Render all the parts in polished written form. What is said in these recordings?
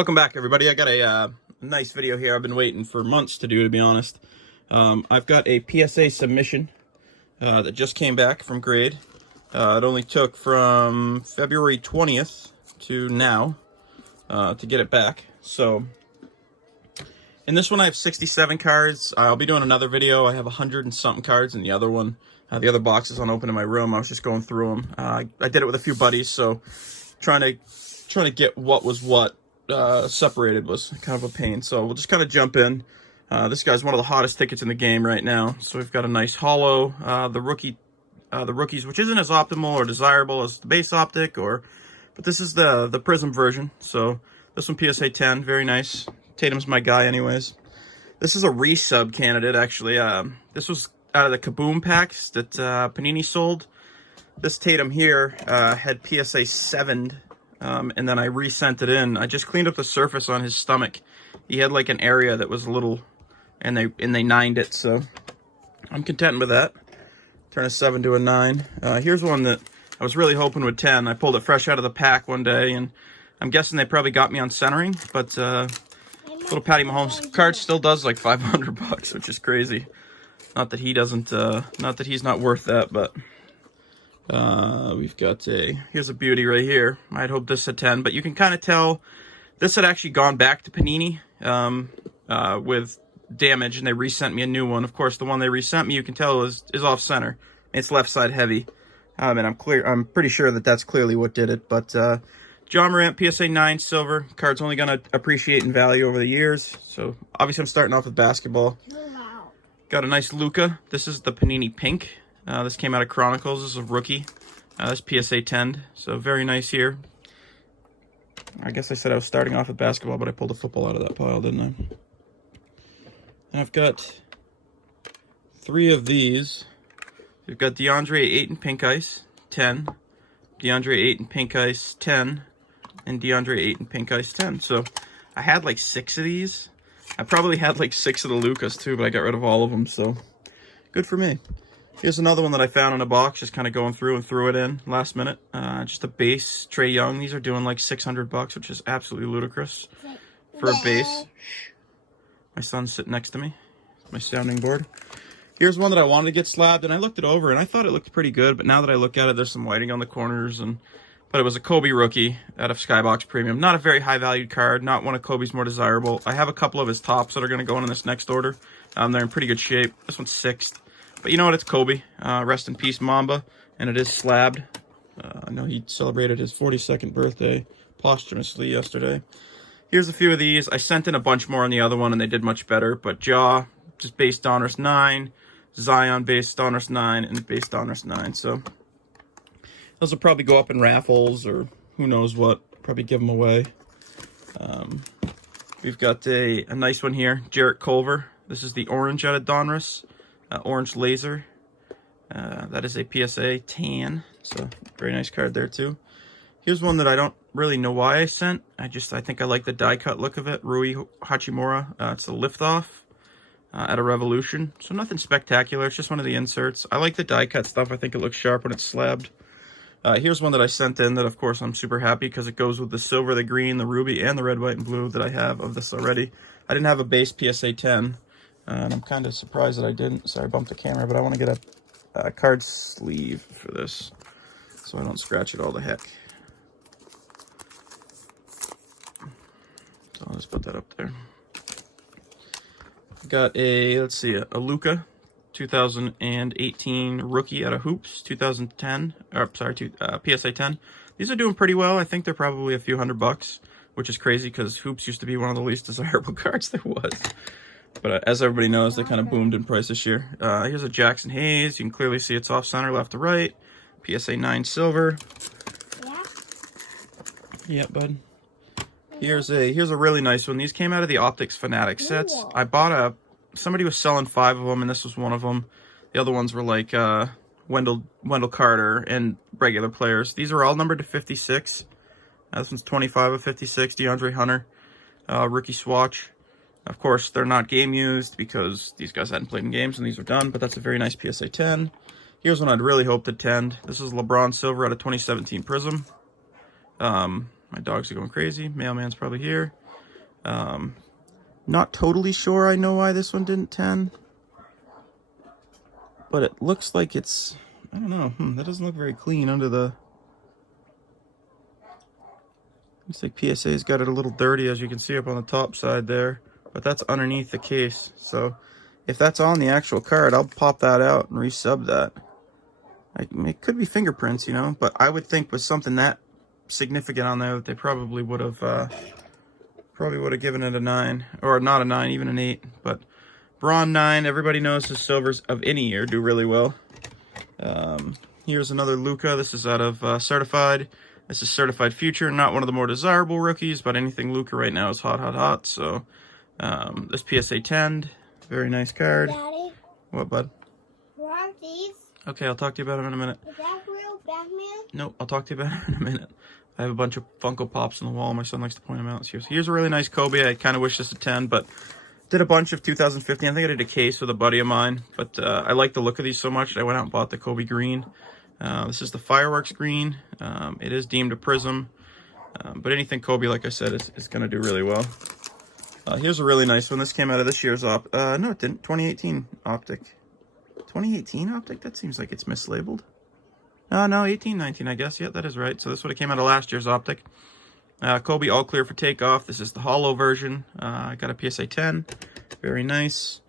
Welcome back, everybody. I got a nice video here I've been waiting for months to do, to be honest. I've got a PSA submission that just came back from grade. It only took from February 20th to now to get it back. So in this one I have 67 cards. I'll be doing another video. I have 100 and something cards in the other one. The other box is unopened in my room. I was just going through them. I did it with a few buddies, so trying to get what was what separated was kind of a pain. So we'll just kind of jump in. This guy's one of the hottest tickets in the game right now. So we've got a nice hollow, the rookies, which isn't as optimal or desirable as the base optic, but this is the prism version. So this one PSA 10, very nice. Tatum's my guy anyways. This is a resub candidate actually. This was out of the Kaboom packs that Panini sold. This Tatum here had PSA 7'd. And then I resent it in. I just cleaned up the surface on his stomach. He had like an area that was a little, and they 9'd it, so I'm content with that. Turn a 7 to a 9. Here's one that I was really hoping would 10. I pulled it fresh out of the pack one day, and I'm guessing they probably got me on centering, but little Patty Mahomes card still does like $500, which is crazy. Not that he doesn't, not that he's not worth that, but we've got here's a beauty right here. I'd hope this had 10, but you can kind of tell this had actually gone back to Panini with damage, and they resent me a new one. Of course, the one they resent me, you can tell is off center. It's left side heavy. And I'm pretty sure that that's clearly what did it. But John Morant, PSA 9 silver. Card's only gonna appreciate in value over the years. So obviously I'm starting off with basketball. Got a nice Luka. This is the Panini pink. This came out of Chronicles. This is a rookie. This PSA 10. So very nice here. I guess I said I was starting off with basketball, but I pulled a football out of that pile, didn't I? And I've got 3 of these. We've got DeAndre 8 in pink ice, 10. DeAndre 8 in pink ice, 10. And DeAndre 8 in pink ice, 10. So I had like 6 of these. I probably had like 6 of the Lukas too, but I got rid of all of them, so good for me. Here's another one that I found in a box, just kind of going through and threw it in last minute. Just a base Trae Young. These are doing like $600, which is absolutely ludicrous for a base. My son's sitting next to me. My sounding board. Here's one that I wanted to get slabbed, and I looked it over, and I thought it looked pretty good, but now that I look at it, there's some whiting on the corners, but it was a Kobe rookie out of Skybox Premium. Not a very high-valued card, not one of Kobe's more desirable. I have a couple of his tops that are going to go in this next order. They're in pretty good shape. This one's 6th. But you know what? It's Kobe. Rest in peace, Mamba. And it is slabbed. I know he celebrated his 42nd birthday posthumously yesterday. Here's a few of these. I sent in a bunch more on the other one, and they did much better. But Ja, just base Donruss 9. Zion, base Donruss 9. And base Donruss 9. So those will probably go up in raffles or who knows what. Probably give them away. We've got a nice one here. Jarrett Culver. This is the orange out of Donruss. Orange laser. That is a PSA tan. So very nice card there too. Here's one that I don't really know why I sent. I think I like the die cut look of it. Rui Hachimura. It's a liftoff at a Revolution. So nothing spectacular. It's just one of the inserts. I like the die cut stuff. I think it looks sharp when it's slabbed. Here's one that I sent in that of course I'm super happy because it goes with the silver, the green, the ruby, and the red, white, and blue that I have of this already. I didn't have a base PSA 10. And I'm kind of surprised that I didn't. Sorry, I bumped the camera, but I want to get a card sleeve for this so I don't scratch it all to heck. So I'll just put that up there. Got let's see, a Luka 2018 rookie out of Hoops, 2010, or sorry, PSA 10. These are doing pretty well. I think they're probably a few $100, which is crazy because Hoops used to be one of the least desirable cards there was. But as everybody knows, they kind of boomed in price this year. Here's a Jackson Hayes. You can clearly see it's off center, left to right. PSA 9 silver. Yeah. Yeah, bud. Here's a really nice one. These came out of the Optics Fanatic sets. I bought somebody was selling 5 of them, and this was one of them. The other ones were like Wendell Carter and regular players. These are all numbered to 56. This one's 25 of 56. DeAndre Hunter, rookie swatch. Of course, they're not game used because these guys hadn't played in games and these are done, but that's a very nice PSA 10. Here's one I'd really hoped to 10. This is LeBron silver out of 2017 Prism. My dogs are going crazy. Mailman's probably here. Not totally sure I know why this one didn't 10. But it looks like it's, I don't know, that doesn't look very clean under the... Looks like PSA's got it a little dirty, as you can see up on the top side there. But that's underneath the case. So if that's on the actual card, I'll pop that out and resub that. It could be fingerprints, you know, but I would think with something that significant on there that they probably would have given it a 9, or not a 9, even an 8. But Braun 9, everybody knows his silvers of any year do really well. Here's another Luka. This is out of Certified. This is Certified Future, not one of the more desirable rookies, but anything Luka right now is hot, hot, hot. So this PSA 10, very nice card. Daddy? What, bud? What are these? Okay, I'll talk to you about him in a minute. Is that real Batman? Nope, I'll talk to you about him in a minute. I have a bunch of Funko Pops on the wall. My son likes to point them out. So here's a really nice Kobe. I kind of wish this a 10, but did a bunch of 2015. I think I did a case with a buddy of mine, but I like the look of these so much that I went out and bought the Kobe green. This is the Fireworks green. It is deemed a prism, but anything Kobe, like I said, is going to do really well. Here's a really nice one. This came out of this year's no, it didn't. 2018 optic. 2018 optic? That seems like it's mislabeled. No, 18-19, I guess. Yeah, that is right. So this would have came out of last year's optic. Kobe all clear for takeoff. This is the hollow version. I got a PSA 10. Very nice.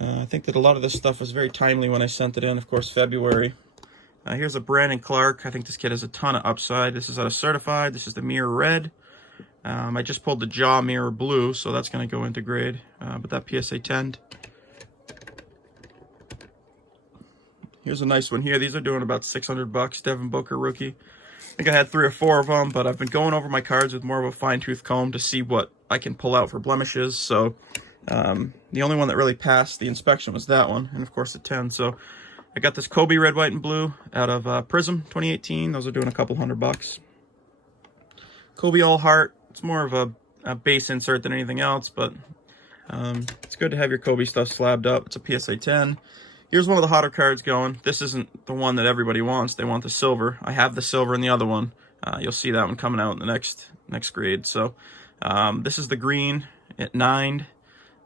I think that a lot of this stuff was very timely when I sent it in. Of course, February. Here's a Brandon Clark. I think this kid has a ton of upside. This is out of Certified. This is the Mirror Red. I just pulled the Jaw Mirror Blue, so that's going to go into grade. But that PSA 10. Here's a nice one here. These are doing about 600 bucks. Devin Booker rookie. I think I had 3 or 4 of them, but I've been going over my cards with more of a fine-tooth comb to see what I can pull out for blemishes. So the only one that really passed the inspection was that one, and of course the 10. So I got this Kobe red, white, and blue out of Prism 2018. Those are doing a couple $100. Kobe all heart. It's more of a base insert than anything else, but it's good to have your Kobe stuff slabbed up. It's a PSA 10. Here's one of the hotter cards going. This isn't the one that everybody wants. They want the silver. I have the silver in the other one. You'll see that one coming out in the next grade. So this is the green at 9.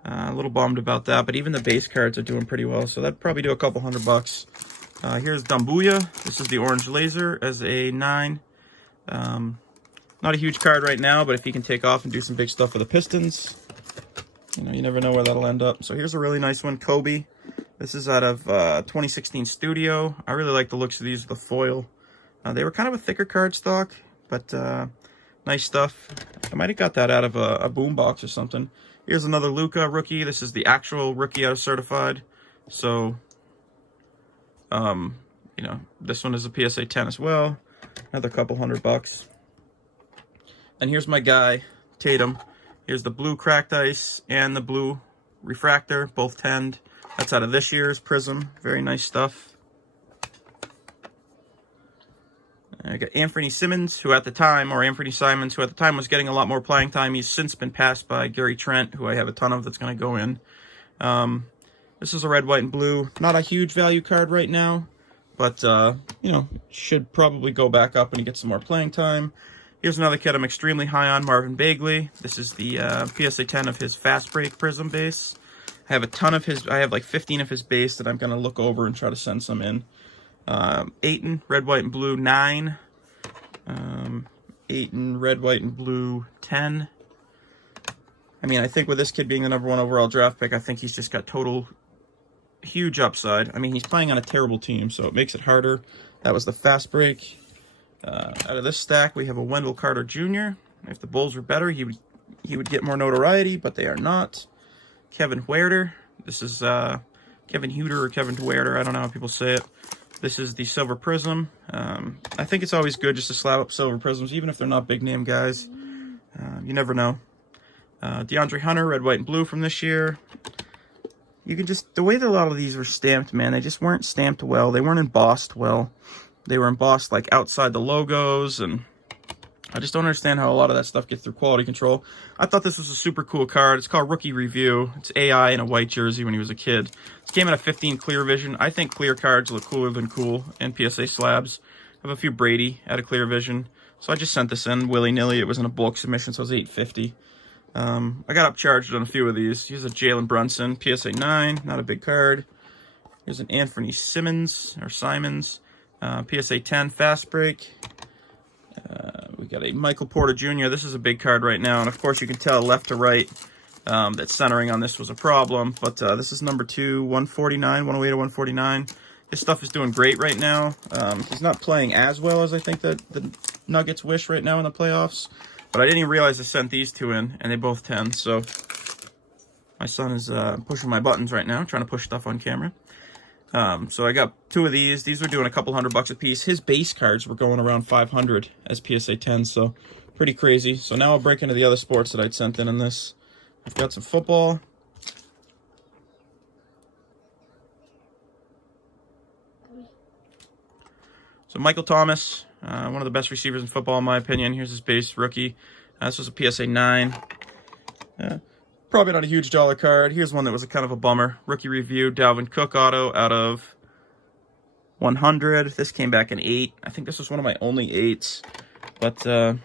A little bummed about that, but even the base cards are doing pretty well. So that'd probably do a couple $100. Here's Dumbuya. This is the orange laser as a 9. Not a huge card right now, but if he can take off and do some big stuff for the Pistons, you know, you never know where that'll end up. So here's a really nice one, Kobe. This is out of 2016 Studio. I really like the looks of these, the foil. They were kind of a thicker card stock, but nice stuff. I might have got that out of a boombox or something. Here's another Luka rookie. This is the actual rookie out of Certified. So, you know, this one is a PSA 10 as well. Another couple $100. And here's my guy, Tatum. Here's the blue cracked ice and the blue refractor, both 10'd. That's out of this year's Prism. Very nice stuff. I got Anthony Simmons, who at the time, or Anthony Simons, who at the time was getting a lot more playing time. He's since been passed by Gary Trent, who I have a ton of that's going to go in. This is a red, white, and blue. Not a huge value card right now, but, you know, should probably go back up when he gets some more playing time. Here's another kid I'm extremely high on, Marvin Bagley. This is the PSA 10 of his Fast Break Prism base. I have a ton of his, I have like 15 of his base that I'm going to look over and try to send some in. Aiton, red, white, and blue, 9. Aiton, red, white, and blue, 10. I mean, I think with this kid being the #1 overall draft pick, I think he's just got total huge upside. I mean, he's playing on a terrible team, so it makes it harder. That was the Fast Break. Out of this stack, we have a Wendell Carter Jr. If the Bulls were better, he would get more notoriety, but they are not. Kevin Huerter. This is Kevin Huerter or Kevin Huerter. I don't know how people say it. This is the Silver Prism. I think it's always good just to slap up Silver Prisms, even if they're not big-name guys. You never know. DeAndre Hunter, red, white, and blue from this year. You can just, the way that a lot of these were stamped, man, they just weren't stamped well. They weren't embossed well. They were embossed, like, outside the logos, and I just don't understand how a lot of that stuff gets through quality control. I thought this was a super cool card. It's called Rookie Review. It's AI in a white jersey when he was a kid. This came in a 15 clear vision. I think clear cards look cooler than cool in PSA slabs. I have a few Brady out of clear vision. So I just sent this in willy-nilly. It was in a bulk submission, so it was $8.50. I got upcharged on a few of these. Here's a Jalen Brunson, PSA 9, not a big card. Here's an Anthony Simons, PSA 10 fast break. We got a Michael Porter Jr. This is a big card right now, and of course you can tell left to right that centering on this was a problem. But this is number 2, 149, 108 to 149. His stuff is doing great right now. He's not playing as well as I think that the Nuggets wish right now in the playoffs. But I didn't even realize I sent these two in, and they both 10. So my son is pushing my buttons right now, trying to push stuff on camera. So I got 2 of these. These were doing a couple $100 a piece. His base cards were going around 500 as PSA 10, so pretty crazy. So now I'll break into the other sports that I'd sent in this. I've got some football. So Michael Thomas, one of the best receivers in football in my opinion. Here's his base rookie. This was a PSA 9. Probably not a huge dollar card. Here's one that was a kind of a bummer. Rookie review, Dalvin Cook auto out of 100. This came back an 8. I think this was one of my only 8s. But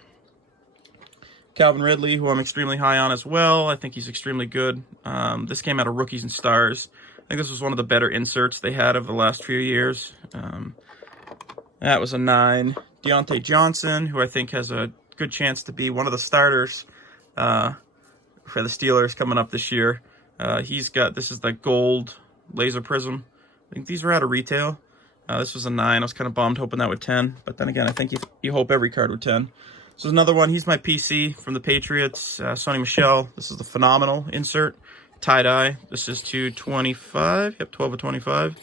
Calvin Ridley, who I'm extremely high on as well. I think he's extremely good. This came out of Rookies and Stars. I think this was one of the better inserts they had of the last few years. That was a 9. Deontay Johnson, who I think has a good chance to be one of the starters for the Steelers coming up this year. This is the gold laser prism. I think these were out of retail. This was a 9. I was kind of bummed, hoping that would 10. But then again, I think you hope every card would 10. So another one. He's my PC from the Patriots, Sonny Michel. This is the phenomenal insert. Tie-dye. This is 225. Yep, 12 of 25.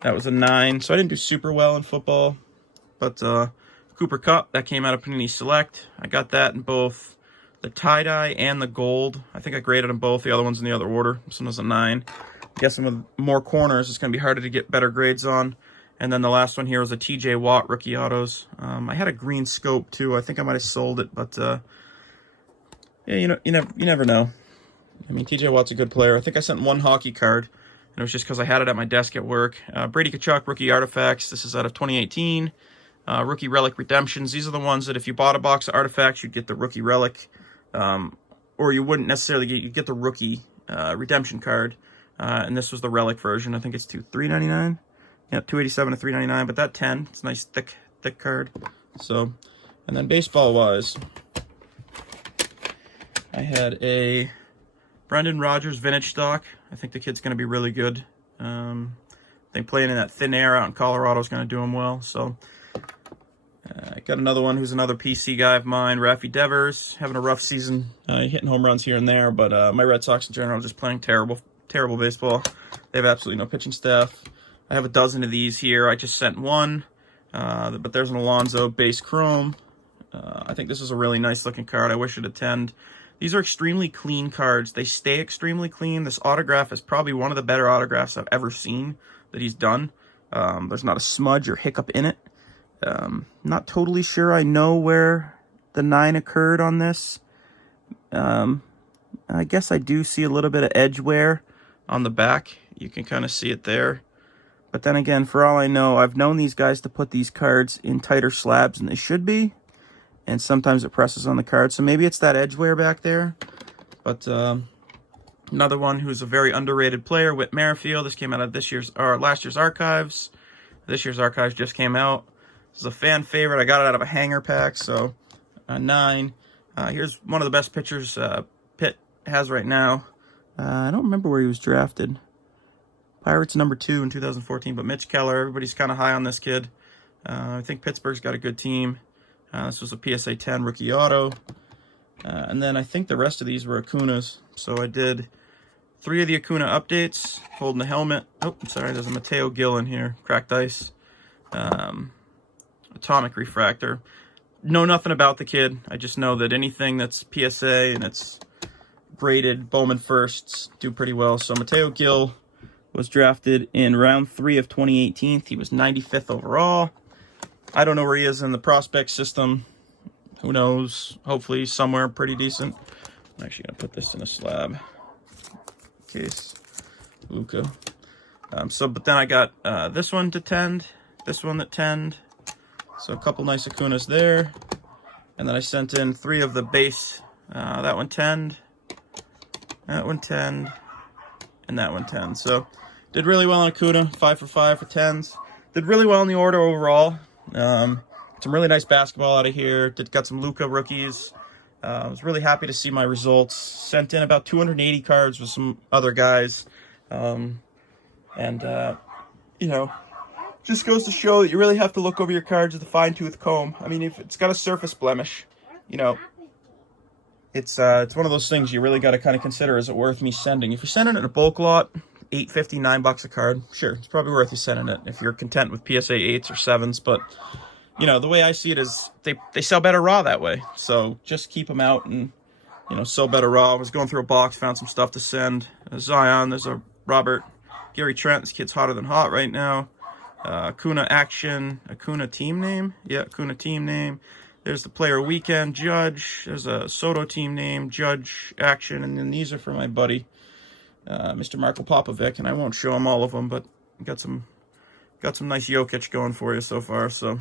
That was a 9. So I didn't do super well in football. But Cooper Kupp, that came out of Panini Select. I got that in both the tie-dye and the gold. I think I graded them both. The other one's in the other order. This one was a 9. I'm guessing with more corners, it's going to be harder to get better grades on. And then the last one here was a TJ Watt rookie autos. I had a green scope too. I think I might have sold it, but yeah, you never know. I mean, TJ Watt's a good player. I think I sent 1 hockey card, and it was just because I had it at my desk at work. Brady Tkachuk rookie artifacts. This is out of 2018. Rookie relic redemptions. These are the ones that if you bought a box of artifacts, you'd get the rookie relic, or you wouldn't necessarily get. You'd get the rookie redemption card, and this was the relic version. I think it's $3.99. Yep, 287 to 399, but that 10, it's a nice thick card. So, and then baseball wise, I had a Brendan Rodgers vintage stock. I think the kid's going to be really good. I think playing in that thin air out in Colorado is going to do him well. So, I got another one who's another PC guy of mine, Rafi Devers, having a rough season, hitting home runs here and there, but my Red Sox in general just playing terrible baseball. They have absolutely no pitching staff. I have a dozen of these here. I just sent 1, but there's an Alonso base chrome. I think this is a really nice looking card. I wish it had 10. These are extremely clean cards. They stay extremely clean. This autograph is probably one of the better autographs I've ever seen that he's done. There's not a smudge or hiccup in it. Not totally sure I know where the 9 occurred on this. I guess I do see a little bit of edge wear on the back. You can kind of see it there. But then again, for all I know, I've known these guys to put these cards in tighter slabs than they should be. And sometimes it presses on the card. So maybe it's that edge wear back there. But another one who's a very underrated player, Whit Merrifield. This came out of last year's archives. This year's archives just came out. This is a fan favorite. I got it out of a hanger pack, so a 9. Here's one of the best pitchers Pitt has right now. I don't remember where he was drafted. Pirates number 2 in 2014, but Mitch Keller, everybody's kind of high on this kid. I think Pittsburgh's got a good team. This was a PSA 10 rookie auto. And then I think the rest of these were Acunas. So I did 3 of the Acuna updates, holding the helmet. Oh, I'm sorry, there's a Mateo Gill in here. Cracked ice. Atomic refractor. Know nothing about the kid. I just know that anything that's PSA and it's graded Bowman firsts do pretty well. So Mateo Gill was drafted in round 3 of 2018. He was 95th overall. I don't know where he is in the prospect system. Who knows? Hopefully somewhere pretty decent. I'm actually going to put this in a slab in case Luca. But then I got this one to tend, this one that tend, So a couple nice Acunas there. And then I sent in 3 of the base. That one 10, that one 10, and that one 10. So did really well on Acuna, 5 for 5 for 10s. Did really well in the order overall. Some really nice basketball out of here. Got some Luka rookies. I was really happy to see my results. Sent in about 280 cards with some other guys. You know, just goes to show that you really have to look over your cards with a fine-tooth comb. I mean, if it's got a surface blemish, you know, it's one of those things you really got to kind of consider, is it worth me sending? If you're sending it in a bulk lot, $8.50, $9 a card, sure, it's probably worth you sending it if you're content with PSA 8s or 7s. But, you know, the way I see it is they sell better raw that way. So just keep them out and, you know, sell better raw. I was going through a box, found some stuff to send. Zion, there's a Robert, Gary Trent, this kid's hotter than hot right now. Acuna action, Acuna team name. Yeah, Acuna team name. There's the player weekend, Judge. There's a Soto team name, Judge action. And then these are for my buddy, Mr. Marko Popovic. And I won't show him all of them, but got some nice Jokic going for you so far. So,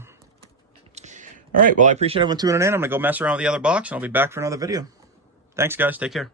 all right. Well, I appreciate everyone tuning in. I'm going to go mess around with the other box, and I'll be back for another video. Thanks, guys. Take care.